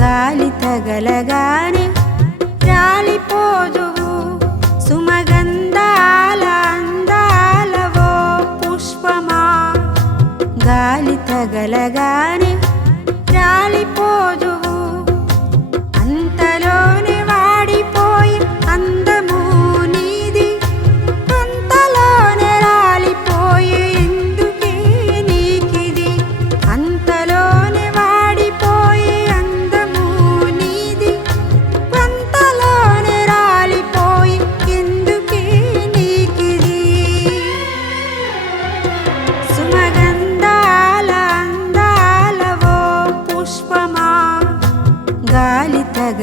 గాలి తగలగానే రాలిపోదువు సుమగంధాల అందాలవో పుష్పమా? గాలి తగలగానే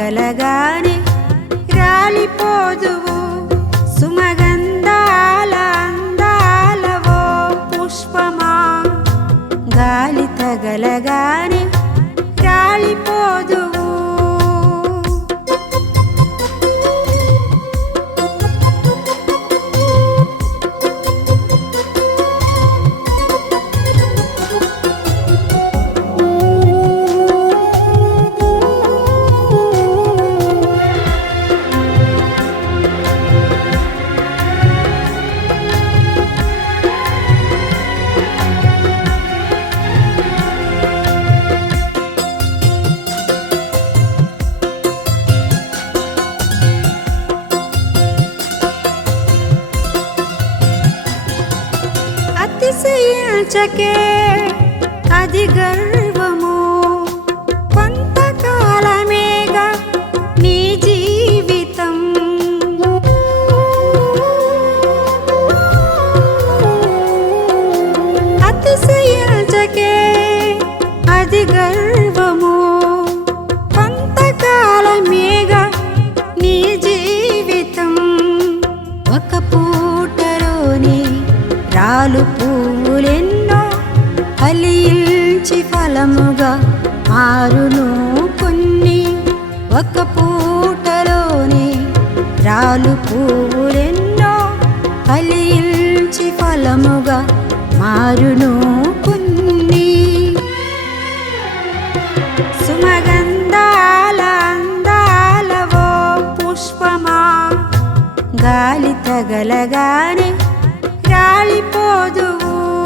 గాలి తగలగానే రాలిపోదువు. సుమగంధాల అందాలవో పుష్పమా. గాలి తగలగానే రాలిపోదువు. అతిశయించకే అది గర్వము. కొంతకాలమేగా నీ జీవితం. అతిశయల్చకే అది గర్వము. కొంతకాలమేగా నీ జీవితం. ఒక పూటలోని రాలుపు పువ్వులెన్నో ఫలించి ఫలముగా మారును కొన్ని. ఒక పూటలోని రాలు పువ్వులెన్నో ఫలించి ఫలముగా మారును కొన్ని. సుమగంధాల అందాలవో పుష్పమా? గాలి తగలగానే రాలిపోదువు.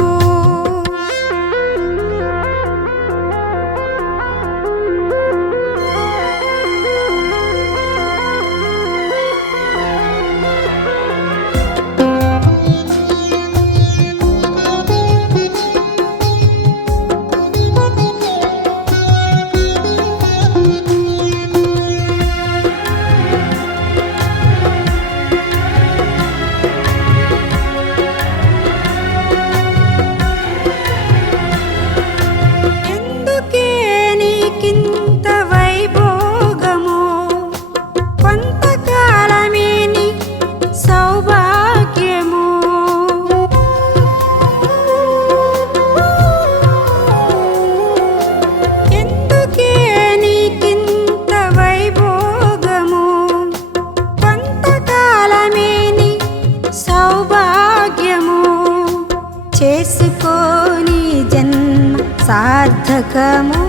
చేసుకోని జన్మ సార్థకము.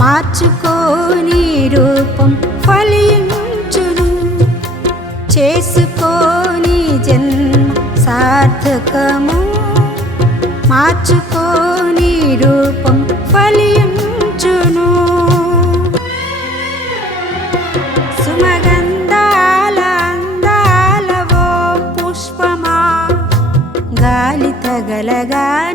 మార్చుకోని రూపం ఫలించును గాలి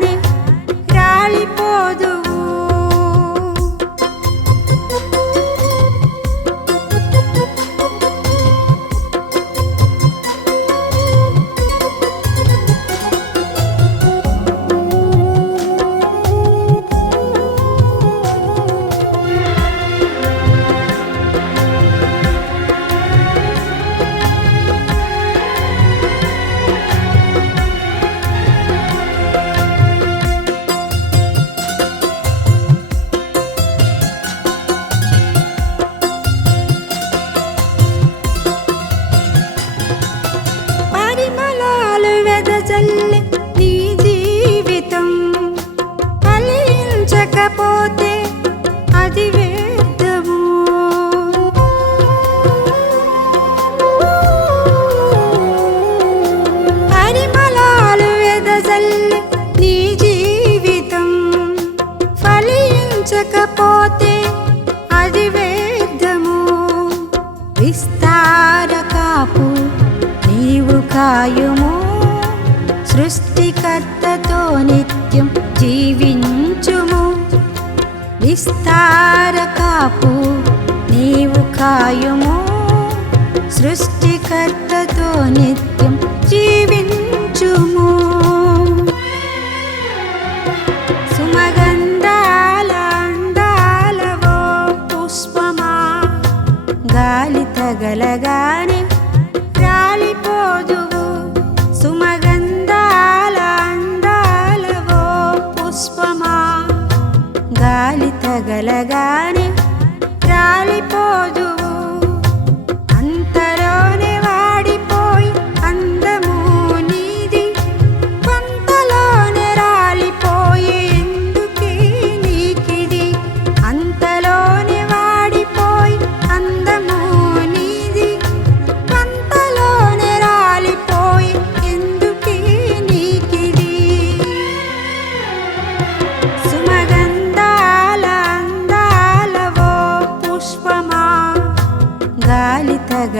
పోతే అది వేద్దము విస్తారకాపు నీవు కాయము. సృష్టికర్తతో నిత్యం జీవించుము. విస్తార కాపు నీవు కాయము. సృష్టికర్తతో నిత్యం జీవించుము. తగలగానే రాలిపోదువు. సుమగంధాల అందాలవో పుష్పమా. గాలి తగలగానే రాలిపోదు.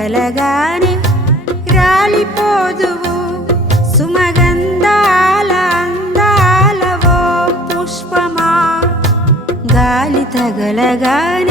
తగలగానే రాలిపోదువు. సుమగంధాల అందాలవో పుష్పమా. గాలి తగలగానే